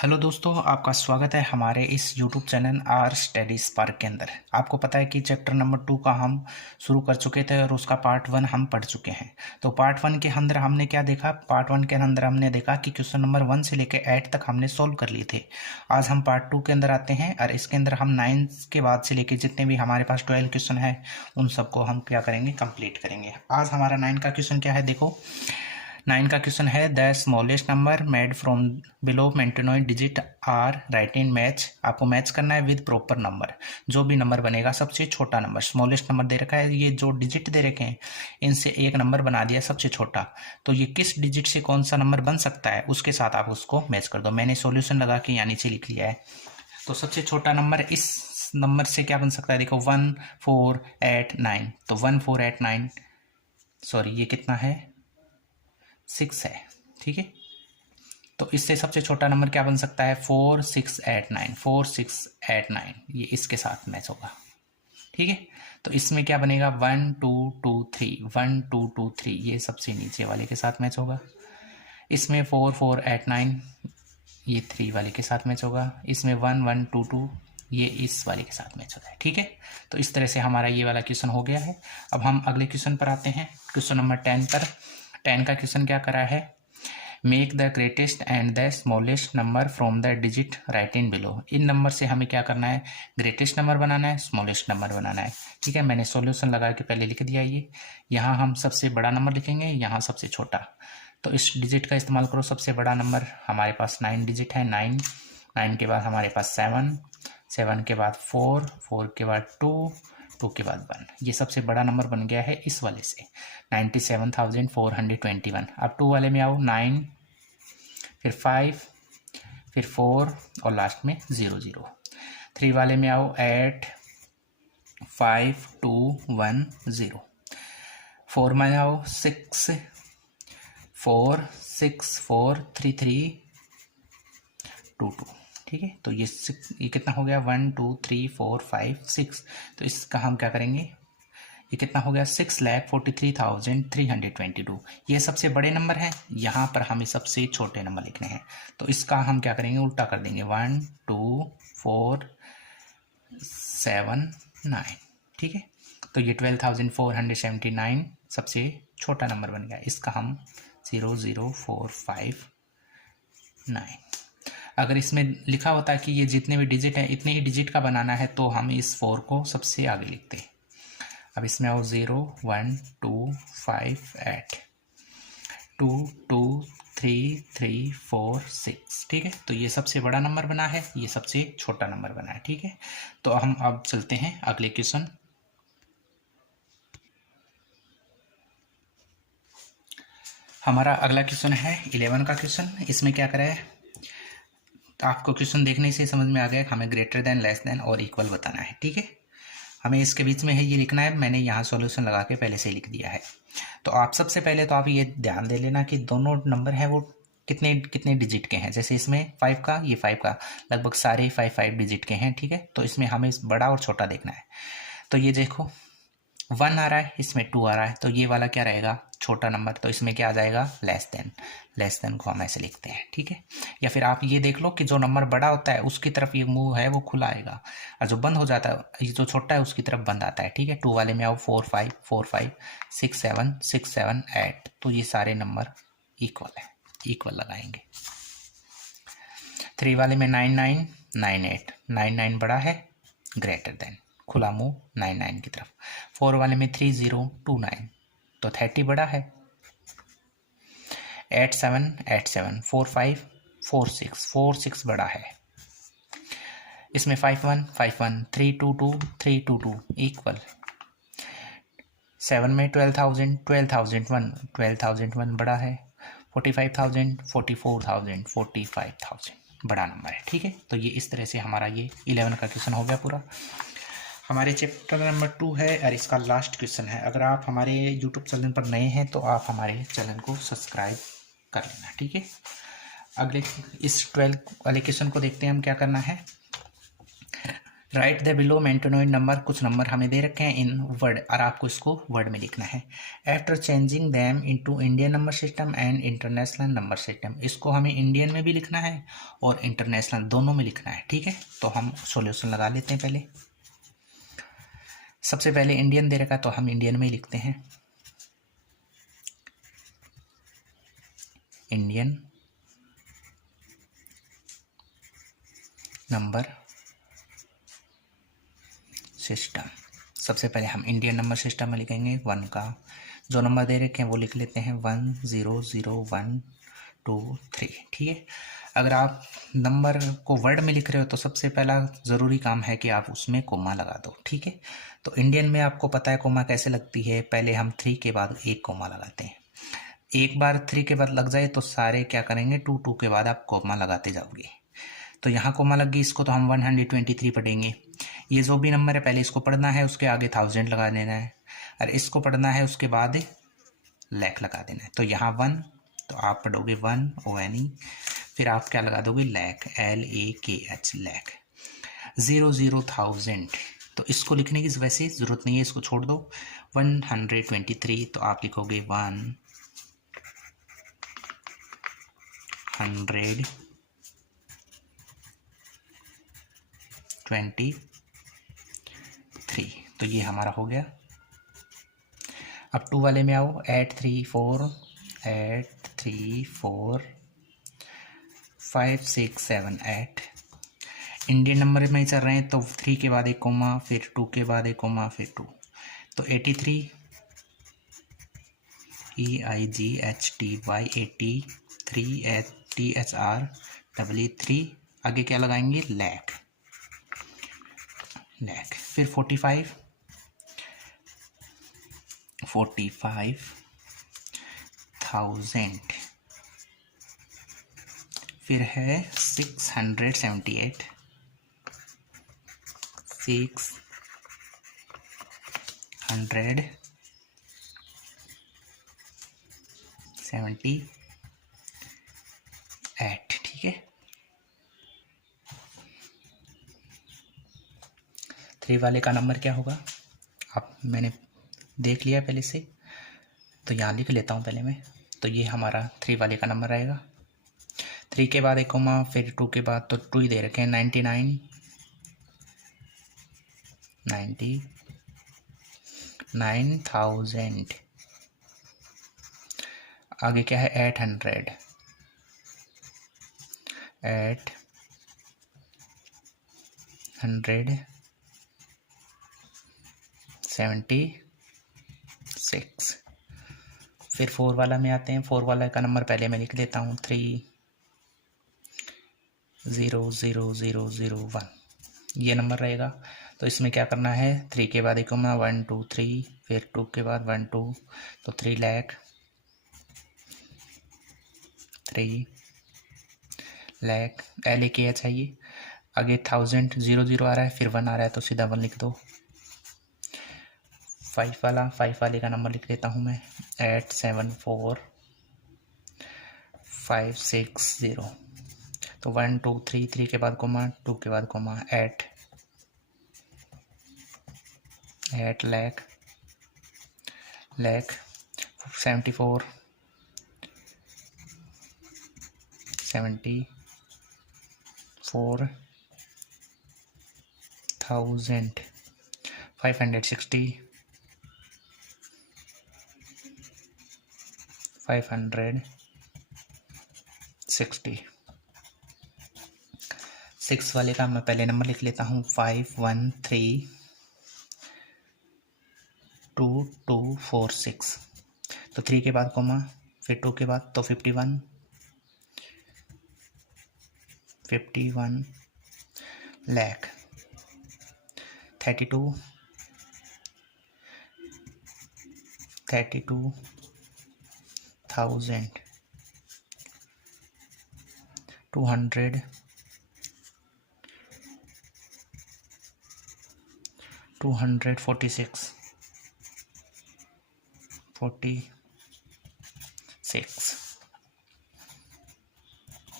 Hello दोस्तों, आपका स्वागत है हमारे इस YouTube channel are study spark के अंदर। आपको पता है कि चैप्टर नंबर 2 का हम शुरू कर चुके थे और उसका पार्ट 1 हम पढ़ चुके हैं। तो पार्ट 1 के अंदर हमने क्या देखा? पार्ट 1 के अंदर हमने देखा कि क्वेश्चन नंबर 1 से लेकर 8 तक हमने सोल्व कर लिए थे। आज हम पार्ट 2 के अंदर आते हैं और इसके अंदर हम 9 के बाद से लेकर जितने भी हमारे पास 12 क्वेश्चन है उन सबको हम क्या करेंगे, कंप्लीट करेंगे। आज हमारा 9 का क्वेश्चन क्या है, देखो 9 का क्वेश्चन है the smallest number made from below mentioned digit are right in match. आपको मैच करना है विद प्रॉपर नंबर। जो भी नंबर बनेगा सबसे छोटा नंबर, स्मॉलेस्ट नंबर दे रखा है, ये जो डिजिट दे रखे हैं इनसे एक नंबर बना दिया सबसे छोटा, तो ये किस डिजिट से कौन सा नंबर बन सकता है उसके साथ आप उसको मैच कर दो। मैंने सॉल्यूशन लगा के यहाँ नीचे लिख लिया है। तो सबसे छोटा नंबर इस नंबर से क्या बन सकता है, देखो 1 4 8 9। तो 1 4 8 9, सॉरी ये कितना है, 6 है, ठीक है। तो इससे सबसे छोटा नंबर क्या बन सकता है, 4 6 8 9, 4 6 8 9, ये इसके साथ मैच होगा, ठीक है। तो इसमें क्या बनेगा, 1 2 2 3, 1 2 2 3, ये सबसे नीचे वाले के साथ मैच होगा। इसमें 4 4 8 9, ये 3 वाले के साथ मैच होगा। इसमें 1 1 2 2, ये इस वाले के साथ मैच होता है, ठीक है। तो इस तरह से हमारा ये वाला क्वेश्चन हो गया है। अब हम अगले क्वेश्चन पर आते हैं, क्वेश्चन नंबर 10 पर। 10 का क्वेश्चन क्या करा है, make the greatest and the smallest number from the digit right in below. In number से हमें क्या करना है, ग्रेटेस्ट नंबर बनाना है, स्मॉलेस्ट नंबर बनाना है, ठीक है। मैंने सॉल्यूशन लगा के पहले लिख दिया। ये यहाँ हम सबसे बड़ा नंबर लिखेंगे, यहाँ सबसे छोटा। तो इस डिजिट का इस्तेमाल करो। सबसे बड़ा नंबर हमारे पास 9 डिजिट है, 9 9 के बाद हमारे पास 7 7 के बाद 4 4 के बाद 2 2 के बाद 1, ये सबसे बड़ा नंबर बन गया है इस वाले से 97,421। अब 2 वाले में आओ, 9 फिर 5 फिर 4 और लास्ट में 0 0। 3 वाले में आओ, 8 5 2 1 0। 4 में आओ, 6 4 6 4 3 3 2 2, ठीक है। तो ये कितना हो गया, 1 2 3 4 5 6। तो इसका हम क्या करेंगे, ये कितना हो गया, 6,43,322। ये सबसे बड़े नंबर हैं, यहाँ पर हमें सबसे छोटे नंबर लिखने हैं। तो इसका हम क्या करेंगे, उल्टा कर देंगे, 1 2 4 7 9, ठीक है। तो ये 12,479 सबसे छोटा नंबर बन गया। इसका हम 0 0 4 5 9। अगर इसमें लिखा होता है कि ये जितने भी डिजिट हैं इतने ही डिजिट का बनाना है, तो हम इस 4 को सबसे आगे लिखते हैं। अब इसमें आओ, 0 1 2 5 8 2 2 3 3 4 6, ठीक है। तो ये सबसे बड़ा नंबर बना है, ये सबसे छोटा नंबर बना है, ठीक है। तो हम अब चलते हैं अगले क्वेश्चन। हमारा अगला क्वेश्चन है 11 का क्वेश्चन। इसमें क्या करा है, तो आपको क्वेश्चन देखने से समझ में आ गया कि हमें ग्रेटर देन, लेस देन और इक्वल बताना है, ठीक है। हमें इसके बीच में है ये लिखना है। मैंने यहाँ सॉल्यूशन लगा के पहले से ही लिख दिया है। तो आप सबसे पहले तो आप ये ध्यान दे लेना कि दोनों नंबर हैं वो कितने कितने डिजिट के हैं। जैसे इसमें 5 का, ये 5 का, लगभग सारे 5 5 डिजिट के हैं, ठीक है। तो इसमें हमें इस बड़ा और छोटा देखना है। तो ये देखो 1 आ रहा है, इसमें 2 आ रहा है, तो ये वाला क्या रहेगा, छोटा नंबर। तो इसमें क्या आ जाएगा, लेस देन। लेस देन को हम ऐसे लिखते हैं, ठीक है। या फिर आप ये देख लो कि जो नंबर बड़ा होता है उसकी तरफ ये मुंह है वो खुला आएगा, और जो बंद हो जाता है, ये जो छोटा है उसकी तरफ बंद आता है, ठीक है। 2 वाले में आओ, 4 5 4 5 6 7 6 7 8। तो ये सारे नंबर इक्वल है, इक्वल लगाएंगे। 3 वाले में 9 9 9 8, 9 9 बड़ा है, ग्रेटर देन, खुला मुंह 9 9 की तरफ। 4 वाले में 3 0 2 9, तो 30 बड़ा है। 8 7 8 7 4 5 4 6, 4 6 बड़ा है। इसमें 5 1 5 1 3 2 2 3 2 2, इक्वल। 7 में 12,000 12,001, 12,001 बड़ा है। 45,000 44,000 45,000 बड़ा नंबर है, ठीक है। तो ये इस तरह से हमारा ये 11 का क्वेश्चन हो गया पूरा। हमारे चैप्टर नंबर 2 है और इसका लास्ट क्वेश्चन है। अगर आप हमारे यूट्यूब चैनल पर नए हैं तो आप हमारे चैनल को सब्सक्राइब कर लेना, ठीक है। अगले इस 12 वाले क्वेश्चन को देखते हैं हम क्या करना है। राइट द बिलो मेंटोनोइड नंबर, कुछ नंबर हमें दे रखे हैं इन वर्ड और आपको इसको वर्ड में लिखना है। After changing them into Indian number system and international number system, इसको हमें इंडियन में भी लिखना है और इंटरनेशनल दोनों में लिखना है। ठीक है, तो हम सॉल्यूशन लगा लेते हैं। पहले सबसे पहले इंडियन दे रखा है तो हम इंडियन में ही लिखते हैं। इंडियन नंबर सिस्टम, सबसे पहले हम इंडियन नंबर सिस्टम में लिखेंगे 1 का जो नंबर दे रखे हैं वो लिख लेते हैं 1 0 0 1 2 3। ठीक है, अगर आप नंबर को वर्ड में लिख रहे हो तो सबसे पहला ज़रूरी काम है कि आप उसमें कोमा लगा दो। ठीक है, तो इंडियन में आपको पता है कोमा कैसे लगती है, पहले हम 3 के बाद एक कोमा लगाते हैं। एक बार 3 के बाद लग जाए तो सारे क्या करेंगे 2 2 के बाद आप कोमा लगाते जाओगे। तो यहाँ कोमा लग गई, इसको तो हम 123 पढ़ेंगे। ये जो भी नंबर है पहले इसको पढ़ना है, उसके आगे 1000 लगा देना है, और इसको पढ़ना है उसके बाद लैख लगा देना है। तो यहाँ 1 तो आप पढ़ोगे 1 ONE, फिर आप क्या लगा दोगे लैख LAKH लैख। 0 0 1000 तो इसको लिखने की वैसे ज़रूरत नहीं है, इसको छोड़ दो। 123 तो आप लिखोगे 123, तो ये हमारा हो गया। अब 2 वाले में आओ, 8 3 4 5 6 7 8। इंडियन नंबर में ही चल रहे हैं तो 3 के बाद एक कोमा, फिर 2 के बाद एक कोमा, फिर 2, तो 83 EIGHTY 83 THR 3 क्या लगाएंगे लैख, फिर 45 45,000, फिर है 678 678। ठीक है, 3 वाले का नंबर क्या होगा आप मैंने देख लिया पहले से, तो यहाँ लिख लेता हूँ पहले मैं। तो ये हमारा 3 वाले का नंबर आएगा। 3 के बाद एक कोमा, फिर 2 के बाद तो 2 ही दे रखे हैं 99,000। आगे क्या है 800 876। फिर 4 वाला में आते हैं। 4 वाला का नंबर पहले मैं लिख देता हूँ 300,001, ये नंबर रहेगा। तो इसमें क्या करना है 3 के बाद एक कोमा 1 2 3, फिर 2 के बाद 1 2, तो 3 लाख 3 लाख LAKH चाहिए। आगे 1000 0 0 आ रहा है, फिर 1 आ रहा है तो सीधा 1 लिख दो। 5 वाले का नंबर लिख देता हूँ मैं 874560, तो 1 2 3 3 के बाद कोमा 2 के बाद कोमा 8 लाख 74 74,560 560। 6 वाले का मैं पहले नंबर लिख लेता हूँ 513246, तो 3 के बाद कोमा, फिर 2 के बाद तो 51 लाख 246।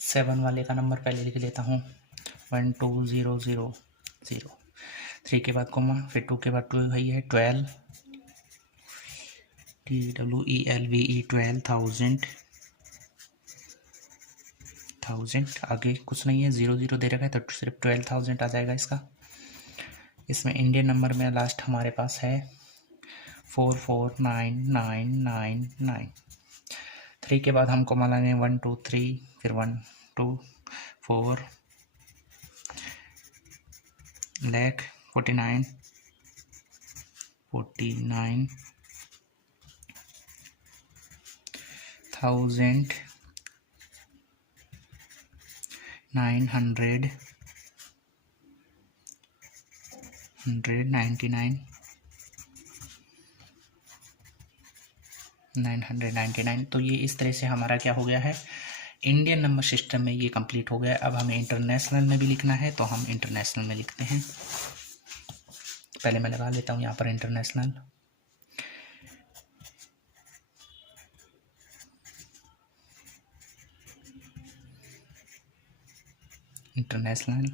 7 वाले का नंबर पहले लिख लेता हूँ 12000, 3 के बाद कोमा, फिर 2 के बाद 2 वही है 12, TWELVE 12,000, आगे कुछ नहीं है, 0 दे रखा है तो सिर्फ 12,000 आ जाएगा इसका। इसमें इंडियन नंबर में लास्ट हमारे पास है 449999। 3 के बाद हम कोमा लाएंगे 1 2 3, फिर 1 2 4 लाख 49 थाउजेंड 900 999। तो ये इस तरह से हमारा क्या हो गया है, इंडियन नंबर सिस्टम में ये कंप्लीट हो गया। अब हमें इंटरनेशनल में भी लिखना है तो हम इंटरनेशनल में लिखते हैं। पहले मैं लगा लेता हूँ यहाँ पर इंटरनेशनल। इंटरनेशनल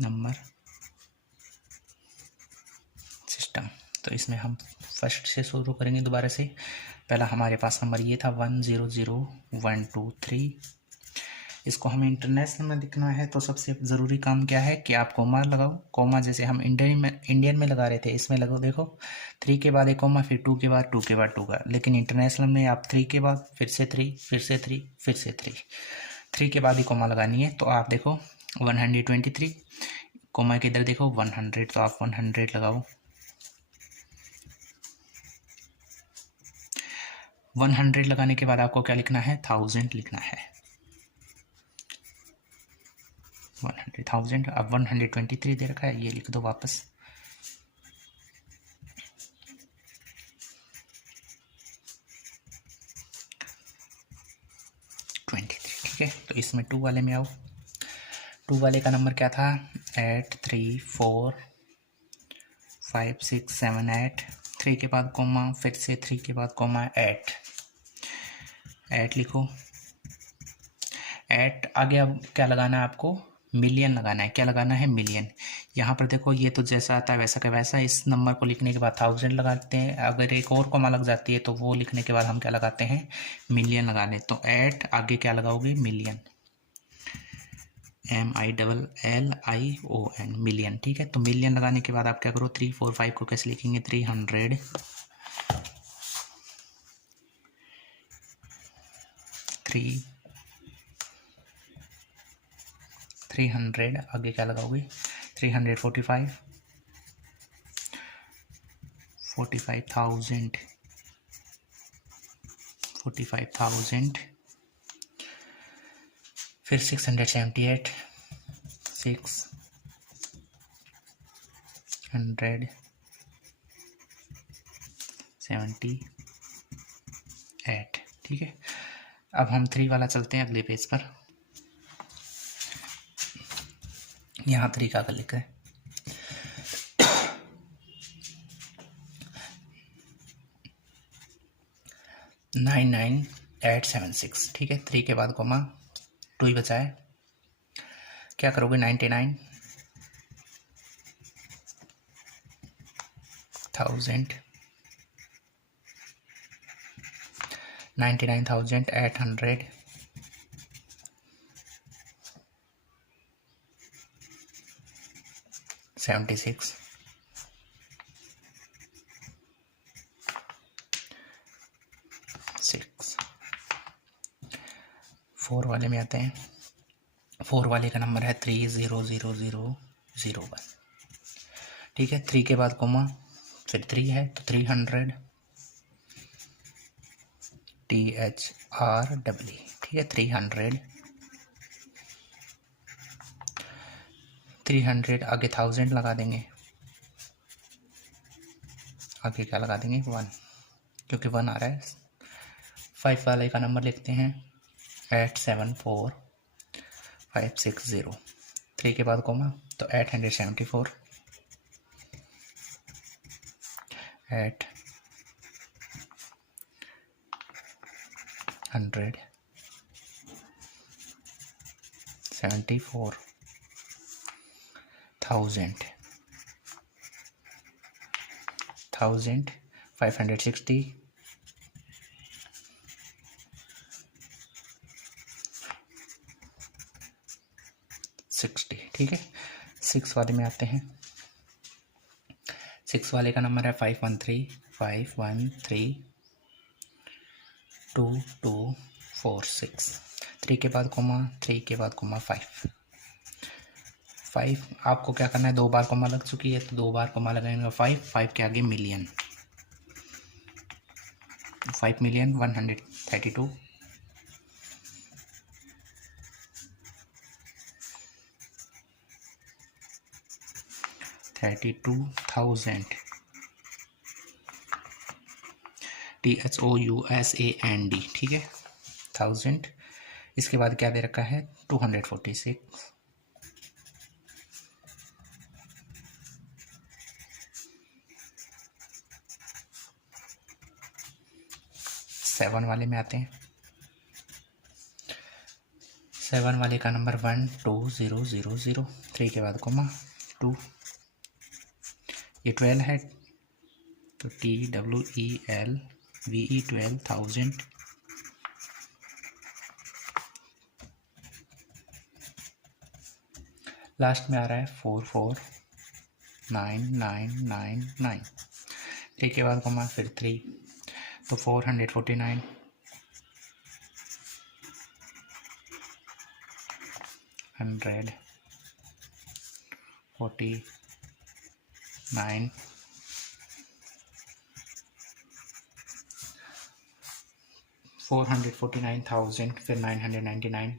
नंबर सिस्टम, तो इसमें हम फर्स्ट से शुरू करेंगे दोबारा से। पहला हमारे पास नंबर ये था 100123। इसको हमें इंटरनेशनल में लिखना है तो सबसे ज़रूरी काम क्या है कि आप कोमा लगाओ। कोमा जैसे हम इंडियन में लगा रहे थे, इसमें लगाओ। देखो 3 के बाद एक कोमा, फिर 2 के बाद 2 के बाद 2 का, लेकिन इंटरनेशनल में आप 3 के बाद फिर से 3, फिर से 3, फिर से 3 के बाद ही कोमा लगानी है। तो आप देखो 123, कोमा के इधर देखो 100, तो आप 100 लगाओ। 100 लगाने के बाद आपको क्या लिखना है, 1000 लिखना है। 100,000। अब 123 दे रखा है, ये लिख दो वापस। ठीक है, तो इसमें 2 वाले में आओ। 2 वाले का नंबर क्या था, 8345678। 3 के बाद कोमा, फिर से 3 के बाद कोमा 8 लिखो। 8 आगे अब क्या लगाना है आपको, मिलियन लगाना है। क्या लगाना है, मिलियन। यहाँ पर देखो ये तो जैसा आता है वैसा का वैसा, इस नंबर को लिखने के बाद 1000 लगाते हैं। अगर एक और कोमा लग जाती है तो वो लिखने के बाद हम क्या लगाते हैं, मिलियन लगा लें। तो 8 आगे क्या लगाओगे, मिलियन, MILLION, मिलियन। ठीक है, तो मिलियन लगाने के बाद आप क्या करो, 3 4 5 को कैसे लिखेंगे, 300 300 आगे क्या लगाओगे, 345 45,000 फिर 678 678। ठीक है, अब हम 3 वाला चलते हैं अगले पेज पर। यहाँ 3 का लिख है 99876। ठीक है, 3 के बाद कोमा 2 ही बचा है। क्या करोगे, 99,800 76 6। 4 वाले में आते हैं। 4 वाले का नंबर है 300,001। ठीक है, 3 के बाद कोमा, फिर 3 है तो 300 THREE। ठीक है, 300 आगे 1000 लगा देंगे। आगे क्या लगा देंगे, 1, क्योंकि 1 आ रहा है। 5 वाले का नंबर लिखते हैं 874560। 3 के बाद कोमा तो 874 874 1000 560 60। ठीक है, 6 वाले में आते हैं। 6 वाले का नंबर है 513 2 2 4 6। 3 के बाद कोमा, 3 के बाद कोमा 5। आपको क्या करना है, 2 बार कोमा लग चुकी है तो 2 बार कोमा लगाएंगे। 5 के आगे मिलियन, 5 मिलियन 132 32,000 THOUSAND। ठीक है, 1000। इसके बाद क्या दे रखा है, 246। 7 वाले में आते हैं। 7 वाले का नंबर 12000। 3 के बाद कोमा 2। ये 12 है तो TWELVE 12,000। लास्ट में आ रहा है 449999। 3 के बाद कोमा फिर 3 तो 449। 149 449,000 फिर 999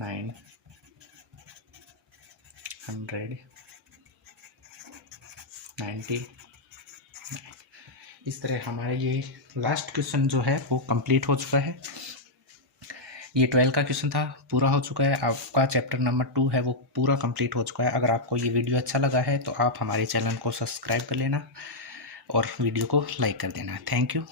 990। इस तरह हमारा ये लास्ट क्वेश्चन जो है वो कंप्लीट हो चुका है। ये 12 का क्वेश्चन था, पूरा हो चुका है। आपका चैप्टर नंबर 2 है वो पूरा कंप्लीट हो चुका है। अगर आपको ये वीडियो अच्छा लगा है तो आप हमारे चैनल को सब्सक्राइब कर लेना और वीडियो को लाइक कर देना। Thank you.